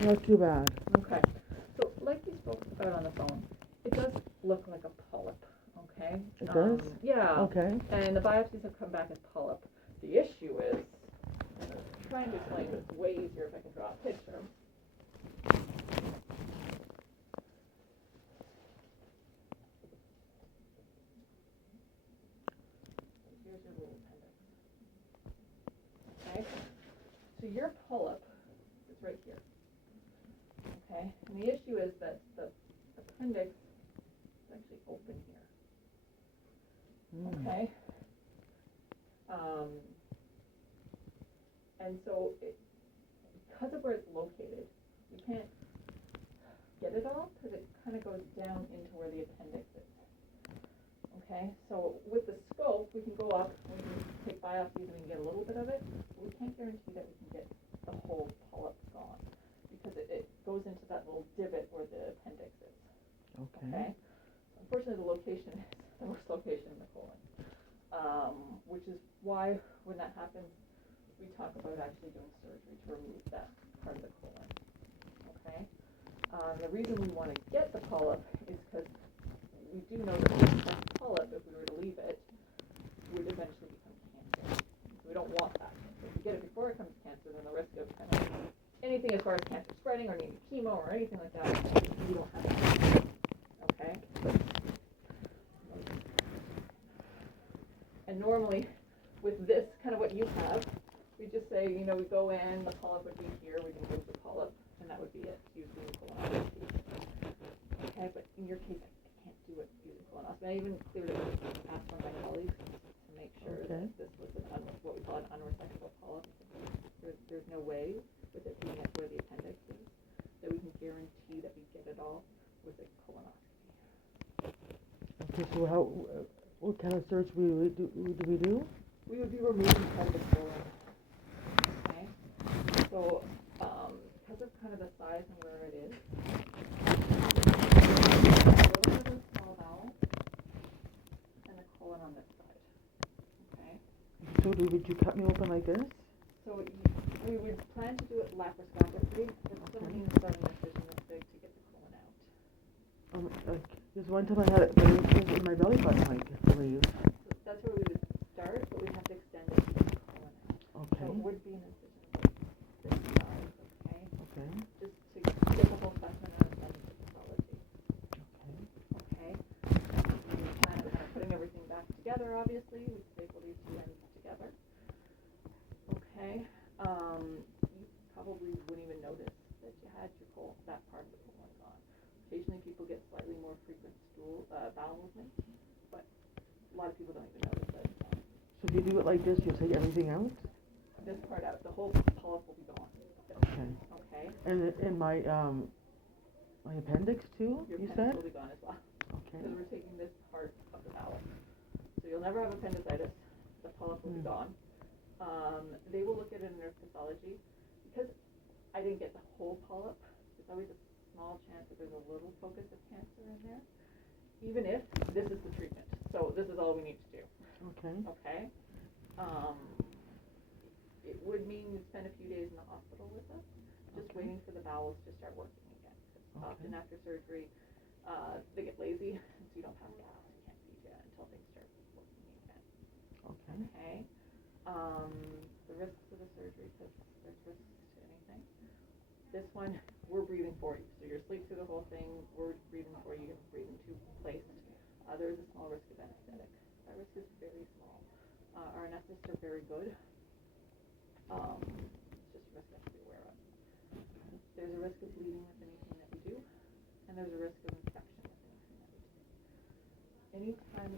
Not too bad. Okay. So, like we spoke about on the phone, it does look like a polyp, okay? It does? Yeah. Okay. And the biopsies have come back as polyp. The issue is, and I'm trying to explain this way easier if I can draw a picture. Here's your little appendix. Okay? So your polyp is right here. Okay? And the issue is that the appendix is actually open here. Okay? And so because of where it's located, we can't get it all because it kind of goes down into where the appendix is. Okay, so with the scope, we can go up, we can take biopsies and we can get a little bit of it. But we can't guarantee that we can get the whole polyp gone because it goes into that little divot where the appendix is. Okay. Unfortunately, the location is the worst location in the colon, which is why when that happens, we talk about actually doing surgery to remove that part of the colon. Okay. The reason we want to get the polyp is because we do know that polyp, if we were to leave it, would eventually become cancer. So we don't want that. If we get it before it becomes cancer, then the risk of kind of anything as far as cancer spreading or needing chemo or anything like that, we don't have that. Okay? And normally, with this, kind of what you have, we just say, we go in, the polyp would be here, we can remove the polyp, and that would be it, using colonoscopy. Okay, but in your case, I can't do it using colonoscopy. I even cleared it with asked one of my colleagues to make sure that this was what we call an unresectable polyp. There's no way, with it being at where the appendix is, that we can guarantee that we get it all with a colonoscopy. Okay, so what kind of surgery do we do? We would be removing part of the colon. Okay? So, because of kind of the size and where it is, a little bit of the small bowel and the colon on this side. Okay? So would you cut me open like this? So we would plan to do it laparoscopically. It still means starting an incision this big to get the colon out. There's one time I had it in my belly button, I believe. So that's where we would start, but we'd have to extend it to get the colon out. Okay. So it would be an incision this size, okay? Okay. Just to get the whole specimen and understand the pathology. Okay. We plan on kind of putting everything back together, obviously. We staple these two ends together. Okay. You probably wouldn't even notice that you had that part of the colon gone. Occasionally people get slightly more frequent bowel movements, but a lot of people don't even notice it. So if you do it like this, you'll take everything out? This part out. The whole polyp will be gone. Okay. Okay. And in my appendix too, Your you appendix said? will be gone as well. Okay. Because we're taking this part of the bowel. So you'll never have appendicitis. The polyp will be gone. They will look at it in their pathology. Because I didn't get the whole polyp, there's always a small chance that there's a little focus of cancer in there. Even if this is the treatment. So this is all we need to do. Okay. Okay. It would mean you spend a few days in the hospital with us, just waiting for the bowels to start working again. Because often after surgery, they get lazy, so you don't have gas. You can't feed you until things start working again. Okay. Okay. The risks of the surgery, because there's risks to anything. This one, we're breathing for you. So you're asleep through the whole thing. We're breathing for you. You're breathing tube placed. There is a small risk of anesthetic. That risk is very small. Our anesthetists are very good. It's just a risk I have to be aware of. There's a risk of bleeding with anything that we do, and there's a risk of infection with anything that we do. Anytime